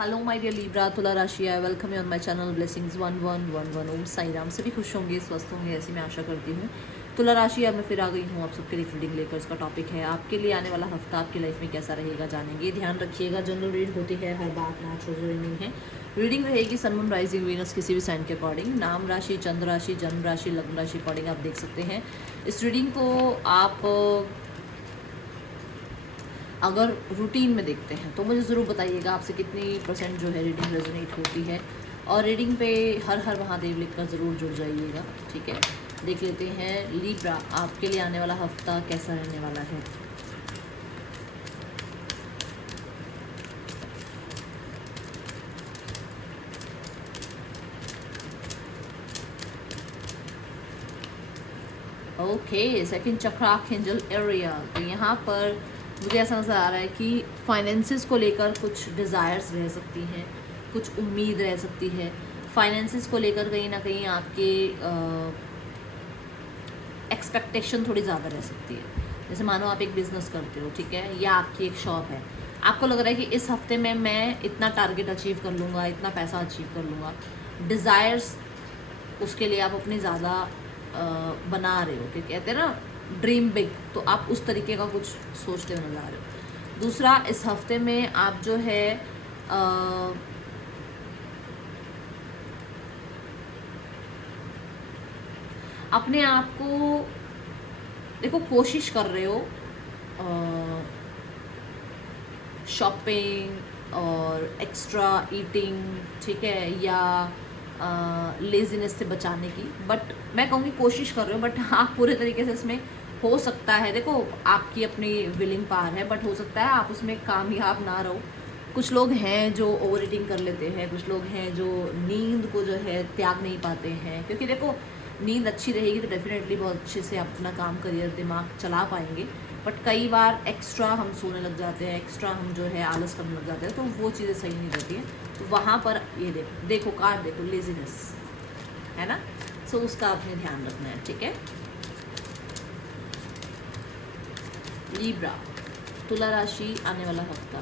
Hello my dear Libra तुला राशि, I welcome you on my channel blessings 1111। ओम साई राम। सभी खुश होंगे, स्वस्थ होंगे, ऐसी मैं आशा करती हूँ। तुला राशि, अब मैं फिर आ गई हूँ आप सबके लिए रीडिंग लेकर। इसका टॉपिक है आपके लिए आने वाला हफ्ता आपकी लाइफ में कैसा रहेगा, जानेंगे। ध्यान रखिएगा, जनरल रीड होती है, हर बात मैच हो नहीं है। रीडिंग रहेगी सन मून राइजिंग वीनस किसी भी साइन के अकॉर्डिंग, नाम राशि, चंद्र राशि, जन्म राशि, लग्न राशि अकॉर्डिंग आप देख सकते हैं। इस रीडिंग को आप अगर रूटीन में देखते हैं तो मुझे ज़रूर बताइएगा आपसे कितनी % जो है रीडिंग रेजोनेट होती है। और रीडिंग पे हर हर महादेव लिखकर ज़रूर जुड़ जाइएगा, ठीक है। देख लेते हैं लिब्रा, आपके लिए आने वाला हफ्ता कैसा रहने वाला है। ओके, सेकंड चक्र आर्कएंजल एरियल। तो यहाँ पर मुझे ऐसा नज़र आ रहा है कि फाइनेंसिस को लेकर कुछ डिज़ायर्स रह सकती हैं, कुछ उम्मीद रह सकती है। फाइनेंसिस को लेकर कहीं ना कहीं आपके एक्सपेक्टेशन थोड़ी ज़्यादा रह सकती है। जैसे मानो आप एक बिज़नेस करते हो, ठीक है, या आपकी एक शॉप है। आपको लग रहा है कि इस हफ्ते में मैं इतना टारगेट अचीव कर लूँगा, इतना पैसा अचीव कर लूँगा। डिज़ायर्स उसके लिए आप अपनी ज़्यादा बना रहे हो, कि कहते हैं ना ड्रीम बिग, तो आप उस तरीके का कुछ सोचते हुए नजर आ रहे हो। दूसरा, इस हफ्ते में आप जो है अपने आप को देखो कोशिश कर रहे हो शॉपिंग और एक्स्ट्रा ईटिंग, ठीक है, या लेजीनेस से बचाने की। बट मैं कहूँगी कोशिश कर रहे हो, बट आप पूरे तरीके से इसमें हो सकता है, देखो आपकी अपनी विलिंग पावर है, बट हो सकता है आप उसमें कामयाब ना रहो। कुछ लोग हैं जो ओवर ईटिंग कर लेते हैं, कुछ लोग हैं जो नींद को जो है त्याग नहीं पाते हैं, क्योंकि देखो नींद अच्छी रहेगी तो डेफिनेटली बहुत अच्छे से आप अपना काम, करियर, दिमाग चला पाएंगे। बट कई बार एक्स्ट्रा हम सोने लग जाते हैं, एक्स्ट्रा हम जो है आलस करने लग जाते हैं, तो वो चीज़ें सही नहीं रहती हैं। तो वहाँ पर ये देखो कार्ड देखो, लेजीनेस है ना, सो उसका आपने ध्यान रखना है, ठीक है। लिब्रा, तुला राशि, आने वाला हफ्ता।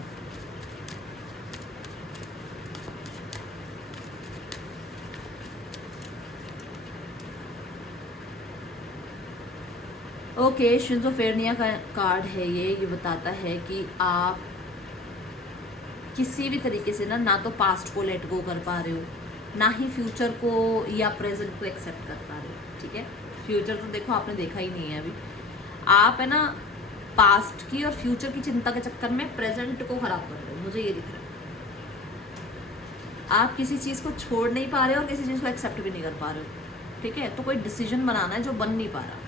ओके, शिंजोफेरनिया का कार्ड है ये बताता है कि आप किसी भी तरीके से ना तो पास्ट को लेट गो कर पा रहे हो, ना ही फ्यूचर को या प्रेजेंट को एक्सेप्ट कर पा रहे हो, ठीक है। फ्यूचर तो देखो आपने देखा ही नहीं है अभी। आप है ना पास्ट की और फ्यूचर की चिंता के चक्कर में प्रेजेंट को खराब कर रहे हो, मुझे ये दिख रहा है। आप किसी चीज़ को छोड़ नहीं पा रहे हो और किसी चीज़ को एक्सेप्ट भी नहीं कर पा रहे हो, ठीक है। तो कोई डिसीजन बनाना है जो बन नहीं पा रहा।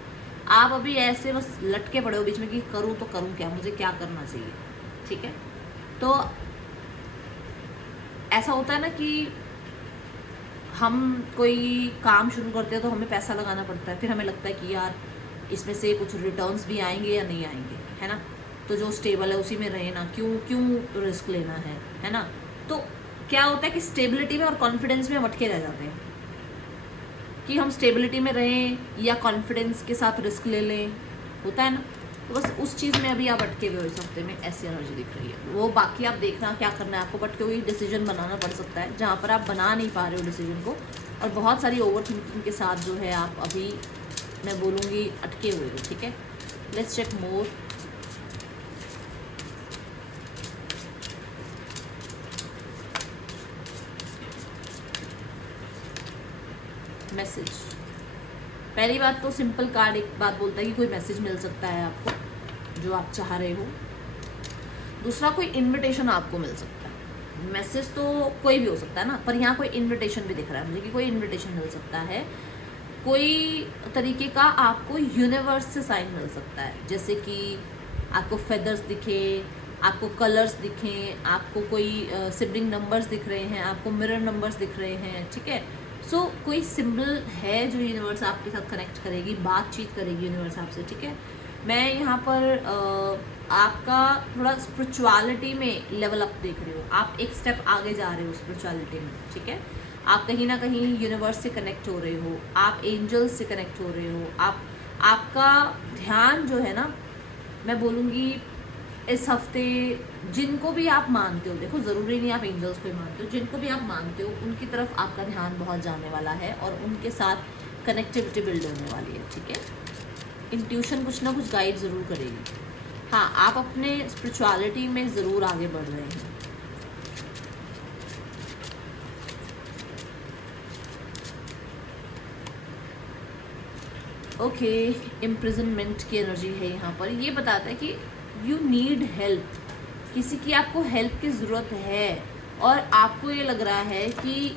आप अभी ऐसे बस लटके पड़े हो बीच में कि करूँ तो करूँ क्या, मुझे क्या करना चाहिए, ठीक है। तो ऐसा होता है ना कि हम कोई काम शुरू करते हैं तो हमें पैसा लगाना पड़ता है, फिर हमें लगता है कि यार इसमें से कुछ रिटर्न्स भी आएंगे या नहीं आएंगे, है ना। तो जो स्टेबल है उसी में रहे ना, क्यों रिस्क लेना है ना। तो क्या होता है कि स्टेबिलिटी में और कॉन्फिडेंस में हम अटके रह जाते हैं, कि हम स्टेबिलिटी में रहें या कॉन्फिडेंस के साथ रिस्क ले लें, होता है ना। तो बस उस चीज़ में अभी आप अटके हुए हो इस हफ्ते में, ऐसी एनर्जी दिख रही है। वो बाकी आप देखना क्या करना है आपको, बट कोई डिसीजन बनाना पड़ सकता है जहाँ पर आप बना नहीं पा रहे हो डिसीजन को, और बहुत सारी ओवर थिंकिंग के साथ जो है आप अभी, मैं बोलूँगी, अटके हुए हो, ठीक है। Let's check more. मैसेज, पहली बात तो सिंपल कार्ड एक बात बोलता है कि कोई मैसेज मिल सकता है आपको जो आप चाह रहे हो। दूसरा, कोई इनविटेशन आपको मिल सकता है। मैसेज तो कोई भी हो सकता है ना, पर यहाँ कोई इनविटेशन भी दिख रहा है मुझे कि कोई इनविटेशन मिल सकता है। कोई तरीके का आपको यूनिवर्स से साइन मिल सकता है, जैसे कि आपको फेदर्स दिखे, आपको कलर्स दिखें, आपको कोई सिबलिंग नंबर्स दिख रहे हैं, आपको मिरर नंबर्स दिख रहे हैं, ठीक है। सो कोई सिंबल है जो यूनिवर्स आपके साथ कनेक्ट करेगी, बातचीत करेगी यूनिवर्स आपसे, ठीक है। मैं यहाँ पर आपका थोड़ा स्पिरिचुअलिटी में लेवल अप देख रही हूँ, आप एक स्टेप आगे जा रहे हो स्पिरिचुअलिटी में, ठीक है। आप कहीं ना कहीं यूनिवर्स से कनेक्ट हो रहे हो, आप एंजल्स से कनेक्ट हो रहे हो, आपका ध्यान जो है ना, मैं बोलूँगी इस हफ्ते जिनको भी आप मानते हो, देखो ज़रूरी नहीं आप एंजल्स को ही मानते हो, जिनको भी आप मानते हो उनकी तरफ आपका ध्यान बहुत जाने वाला है और उनके साथ कनेक्टिविटी बिल्ड होने वाली है, ठीक है। इंट्यूशन कुछ ना कुछ गाइड ज़रूर करेगी। हाँ, आप अपने स्पिरिचुअलिटी में ज़रूर आगे बढ़ रहे हैं। ओके, इम्प्रिजनमेंट की एनर्जी है यहाँ पर। ये बताता है कि यू नीड हेल्प, किसी की आपको हेल्प की ज़रूरत है और आपको ये लग रहा है कि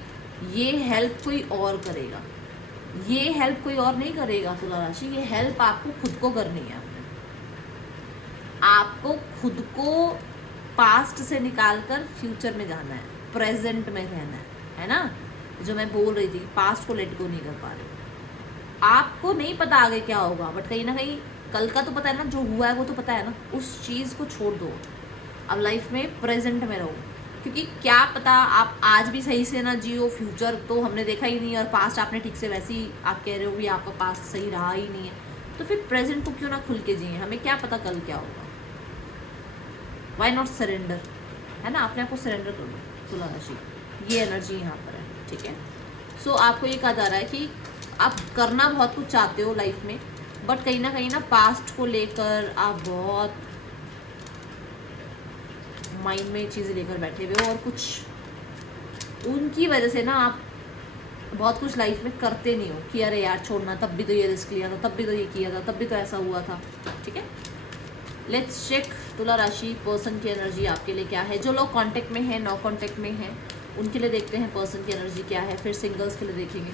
ये हेल्प कोई और करेगा। ये हेल्प कोई और नहीं करेगा तुला राशि, ये हेल्प आपको खुद को करनी है। आपको खुद को पास्ट से निकालकर फ्यूचर में जाना है, प्रेजेंट में रहना है ना। जो मैं बोल रही थी, पास्ट को लेट गो नहीं कर पा रही। आपको नहीं पता आगे क्या होगा, बट कहीं ना कहीं कल का तो पता है ना, जो हुआ है वो तो पता है ना। उस चीज़ को छोड़ दो, अब लाइफ में प्रेजेंट में रहो, क्योंकि क्या पता आप आज भी सही से ना जियो, फ्यूचर तो हमने देखा ही नहीं और पास्ट आपने ठीक से वैसे ही आप कह रहे हो भी आपका पास्ट सही रहा ही नहीं है, तो फिर प्रेजेंट को क्यों ना खुल के जिए, हमें क्या पता कल क्या होगा। वाई नॉट सरेंडर, है ना, अपने आप को सरेंडर कर दो तुला राशि, ये एनर्जी यहाँ पर है, ठीक है। सो आपको ये कहा जा रहा है कि आप करना बहुत कुछ चाहते हो लाइफ में, बट कहीं ना पास्ट को लेकर आप बहुत माइंड में चीज़ें लेकर बैठे हुए हो और कुछ उनकी वजह से ना आप बहुत कुछ लाइफ में करते नहीं हो कि अरे यार छोड़ना, तब भी तो ये रिस्क लिया था, तब भी तो ये किया था, तब भी तो ऐसा हुआ था, ठीक है। लेट्स चेक तुला राशि पर्सन की एनर्जी आपके लिए क्या है। जो लोग कांटेक्ट में हैं, नो कांटेक्ट में हैं, उनके लिए देखते हैं पर्सन की एनर्जी क्या है, फिर सिंगल्स के लिए देखेंगे।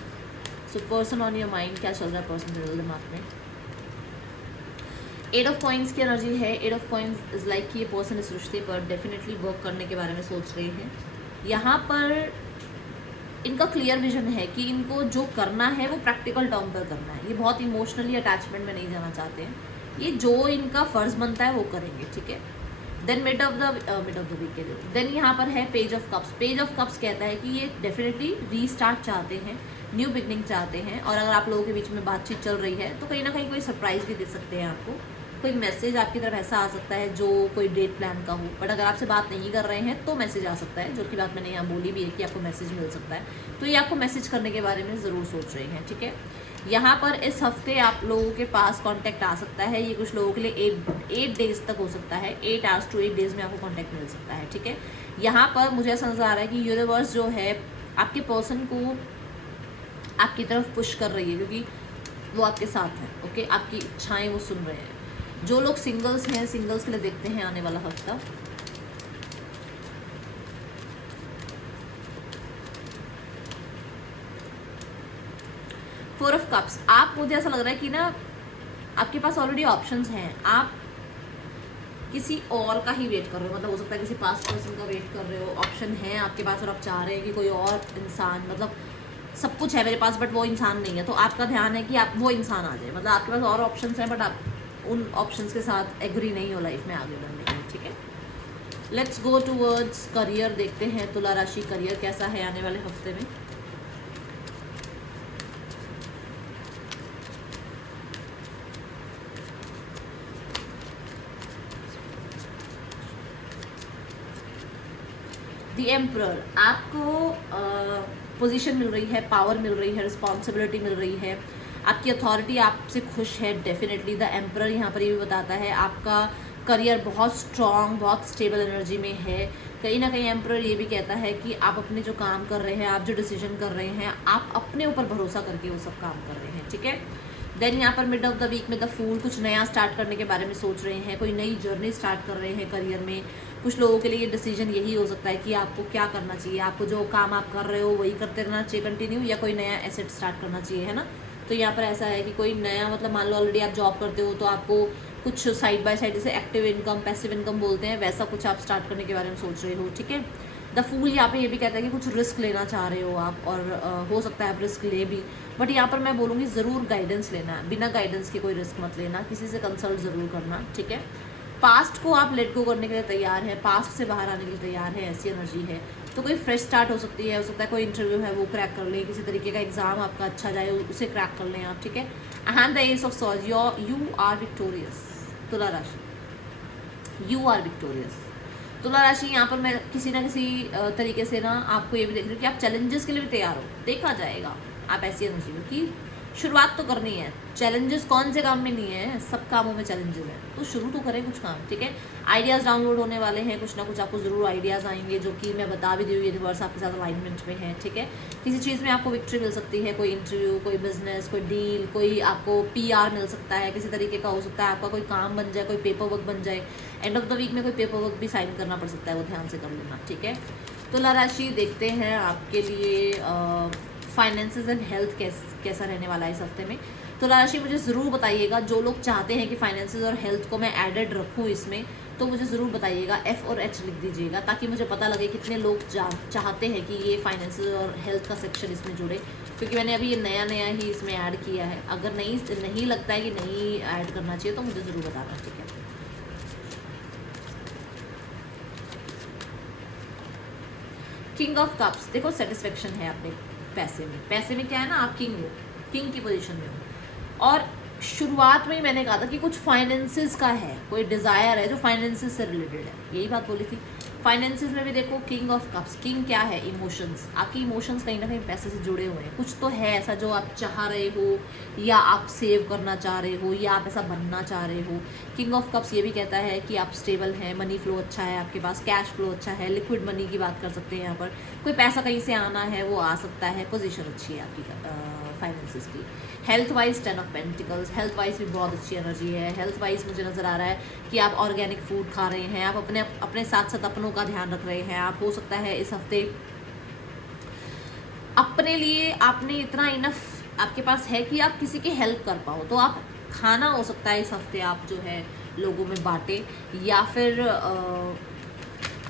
So person on your mind, क्या चल रहा है पर्सन के दिमाग में। 8 ऑफ कॉइंस की एनर्जी है। 8 ऑफ कॉइंस इज लाइक कि ये पर्सन इस रिश्ते पर डेफिनेटली वर्क करने के बारे में सोच रहे हैं। यहाँ पर इनका क्लियर विजन है कि इनको जो करना है वो प्रैक्टिकल टर्म पर करना है। ये बहुत इमोशनली अटैचमेंट में नहीं जाना चाहते हैं, ये जो इनका फ़र्ज बनता है वो करेंगे, ठीक है। Then mid of the week के लिए देन यहाँ पर है page of cups. Page of cups कहता है कि ये डेफिनेटली रीस्टार्ट चाहते हैं, न्यू बिगनिंग चाहते हैं, और अगर आप लोगों के बीच में बातचीत चल रही है तो कहीं ना कहीं कोई सरप्राइज़ भी दे सकते हैं आपको। कोई मैसेज आपकी तरफ ऐसा आ सकता है जो कोई डेट प्लान का हो, बट अगर आपसे बात नहीं कर रहे हैं तो मैसेज आ सकता है, जो कि बात मैंने यहाँ बोली भी है कि आपको मैसेज मिल सकता है। तो ये आपको मैसेज करने के बारे में ज़रूर सोच रहे हैं, ठीक है। यहाँ पर इस हफ्ते आप लोगों के पास कांटेक्ट आ सकता है। ये कुछ लोगों के लिए 8 डेज तक हो सकता है, 8 आवर्स टू 8 डेज में आपको कांटेक्ट मिल सकता है, ठीक है। यहाँ पर मुझे ऐसा नज़र आ रहा है कि यूनिवर्स जो है आपके पर्सन को आपकी तरफ पुश कर रही है, क्योंकि वो आपके साथ है, ओके। आपकी इच्छाएं वो सुन रहे हैं। जो लोग सिंगल्स हैं, सिंगल्स के लिए देखते हैं आने वाला हफ्ता। फोर ऑफ कप्स, आप मुझे ऐसा लग रहा है कि ना आपके पास ऑलरेडी ऑप्शंस हैं, आप किसी और का ही वेट कर रहे हो, मतलब हो सकता है किसी पास्ट पर्सन का वेट कर रहे हो, ऑप्शन है आपके पास और आप चाह रहे हैं कि कोई और इंसान, मतलब सब कुछ है मेरे पास बट वो इंसान नहीं है, तो आपका ध्यान है कि आप वो इंसान आ जाए, मतलब आपके पास और ऑप्शंस हैं बट आप उन ऑप्शंस के साथ एग्री नहीं हो लाइफ में आगे बढ़ने के लिए, ठीक है। लेट्स गो टूवर्ड्स करियर, देखते हैं तुला राशि करियर कैसा है आने वाले हफ्ते में। द एम्परर, आपको पोजीशन मिल रही है, पावर मिल रही है, रिस्पॉन्सिबिलिटी मिल रही है, आपकी अथॉरिटी आपसे खुश है डेफिनेटली। द एम्परर यहाँ पर ये भी बताता है आपका करियर बहुत स्ट्रॉन्ग, बहुत स्टेबल एनर्जी में है। कहीं ना कहीं एम्परर ये भी कहता है कि आप अपने जो काम कर रहे हैं, आप जो डिसीजन कर रहे हैं, आप अपने ऊपर भरोसा करके वो सब काम कर रहे हैं, ठीक है। देन यहाँ पर मिड ऑफ द वीक में द फूल, कुछ नया स्टार्ट करने के बारे में सोच रहे हैं, कोई नई जर्नी स्टार्ट कर रहे हैं करियर में। कुछ लोगों के लिए ये डिसीजन यही हो सकता है कि आपको क्या करना चाहिए, आपको जो काम आप कर रहे हो वही करते रहना चाहिए कंटिन्यू, या कोई नया एसेट स्टार्ट करना चाहिए, है ना। तो यहाँ पर ऐसा है कि कोई नया, मतलब मान लो ऑलरेडी आप जॉब करते हो तो आपको कुछ साइड बाय साइड, जैसे एक्टिव इनकम, पैसिव इनकम बोलते हैं, वैसा कुछ आप स्टार्ट करने के बारे में सोच रहे हो, ठीक है। द फूल यहाँ पे ये भी कहता है कि कुछ रिस्क लेना चाह रहे हो आप, और हो सकता है आप रिस्क ले भी, बट यहाँ पर मैं बोलूँगी ज़रूर गाइडेंस लेना, बिना गाइडेंस के कोई रिस्क मत लेना, किसी से कंसल्ट ज़रूर करना, ठीक है। पास्ट को आप लेट गो करने के लिए तैयार है, पास्ट से बाहर आने के लिए तैयार है, ऐसी एनर्जी है। तो कोई फ्रेश स्टार्ट हो सकती है, हो सकता है कोई इंटरव्यू है वो क्रैक कर लें, किसी तरीके का एग्जाम आपका अच्छा जाए उसे क्रैक कर लें आप, ठीक है। And the ace of swords, you are victorious तुला राशि, यू आर विक्टोरियस। तुला राशि यहाँ पर मैं किसी ना किसी तरीके से ना आपको ये भी देख रही हूँ कि आप चैलेंजेस के लिए भी तैयार हो, देखा जाएगा। आप ऐसी एनर्जी में कि शुरुआत तो करनी है। चैलेंजेस कौन से काम में नहीं है, सब कामों में चैलेंजेस हैं, तो शुरू तो करें कुछ काम, ठीक है। आइडियाज़ डाउनलोड होने वाले हैं, कुछ ना कुछ आपको ज़रूर आइडियाज़ आएंगे, जो कि मैं बता भी दी हूँ, यूनिवर्स आपके साथ अलाइनमेंट में है, ठीक है। किसी चीज़ में आपको विक्ट्री मिल सकती है, कोई इंटरव्यू, कोई बिजनेस, कोई डील, कोई आपको PR मिल सकता है, किसी तरीके का हो सकता है, आपका कोई काम बन जाए, कोई पेपर वर्क बन जाए। एंड ऑफ द वीक में कोई पेपर वर्क भी साइन करना पड़ सकता है, वो ध्यान से कर लेना, ठीक है। तुला राशि देखते हैं आपके लिए फाइनेंसेस एंड हेल्थ कैसा रहने वाला है इस हफ्ते में। तुला राशि मुझे ज़रूर बताइएगा, जो लोग चाहते हैं कि फाइनेंसेस और हेल्थ को मैं एडेड रखूँ इसमें, तो मुझे ज़रूर बताइएगा, F और H लिख दीजिएगा, ताकि मुझे पता लगे कितने लोग चाहते हैं कि ये फाइनेंसेस और हेल्थ का सेक्शन इसमें जुड़े, क्योंकि मैंने अभी ये नया ही इसमें ऐड किया है। अगर नहीं लगता है कि नहीं ऐड करना चाहिए तो मुझे ज़रूर बताना, ठीक है। किंग ऑफ कप्स, देखो सेटिस्फेक्शन है अपने पैसे में क्या है ना, आप किंग की पोजीशन में हो। और शुरुआत में ही मैंने कहा था कि कुछ फाइनेंसेस का है, कोई डिज़ायर है जो फाइनेंसेस से रिलेटेड है, यही बात बोली थी। फाइनेंसेस में भी देखो किंग ऑफ कप्स, किंग क्या है, इमोशंस। आपकी इमोशंस कहीं ना कहीं पैसे से जुड़े हुए हैं, कुछ तो है ऐसा जो आप चाह रहे हो, या आप सेव करना चाह रहे हो, या आप ऐसा बनना चाह रहे हो। किंग ऑफ कप्स ये भी कहता है कि आप स्टेबल हैं, मनी फ्लो अच्छा है आपके पास, कैश फ्लो अच्छा है, लिक्विड मनी की बात कर सकते हैं यहाँ पर, कोई पैसा कहीं से आना है वो आ सकता है, पोजीशन अच्छी है आपकी फाइनेंसेस की। Health wise 10 of pentacles, health wise भी बहुत अच्छी एनर्जी है। हेल्थ वाइज मुझे नज़र आ रहा है कि आप ऑर्गेनिक फूड खा रहे हैं, आप अपने साथ साथ अपनों का ध्यान रख रहे हैं। आप हो सकता है इस हफ्ते अपने लिए आपने इतना इनफ आपके पास है कि आप किसी की हेल्प कर पाओ, तो आप खाना हो सकता है इस हफ्ते आप जो है लोगों में बांटे, या फिर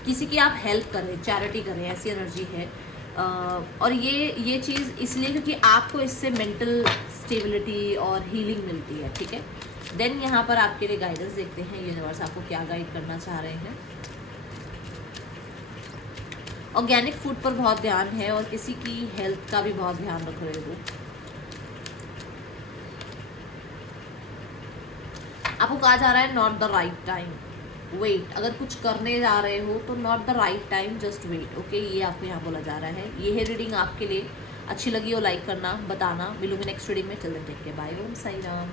किसी की आप हेल्प करें, चैरिटी करें, ऐसी एनर्जी है। और ये चीज़ इसलिए क्योंकि आपको इससे मेंटल स्टेबिलिटी और हीलिंग मिलती है, ठीक है। देन यहाँ पर आपके लिए गाइडेंस देखते हैं, यूनिवर्स आपको क्या गाइड करना चाह रहे हैं। ऑर्गेनिक फूड पर बहुत ध्यान है और किसी की हेल्थ का भी बहुत ध्यान रख रहे हो। आपको कहा जा रहा है not the right time, wait. अगर कुछ करने जा रहे हो तो not the right time, just wait, okay. ये आपको यहाँ बोला जा रहा है। ये है रीडिंग आपके लिए, अच्छी लगी हो लाइक करना, बताना। मिलूंगी नेक्स्ट रीडिंग में, चलते टेक के बाय, ओम साई राम।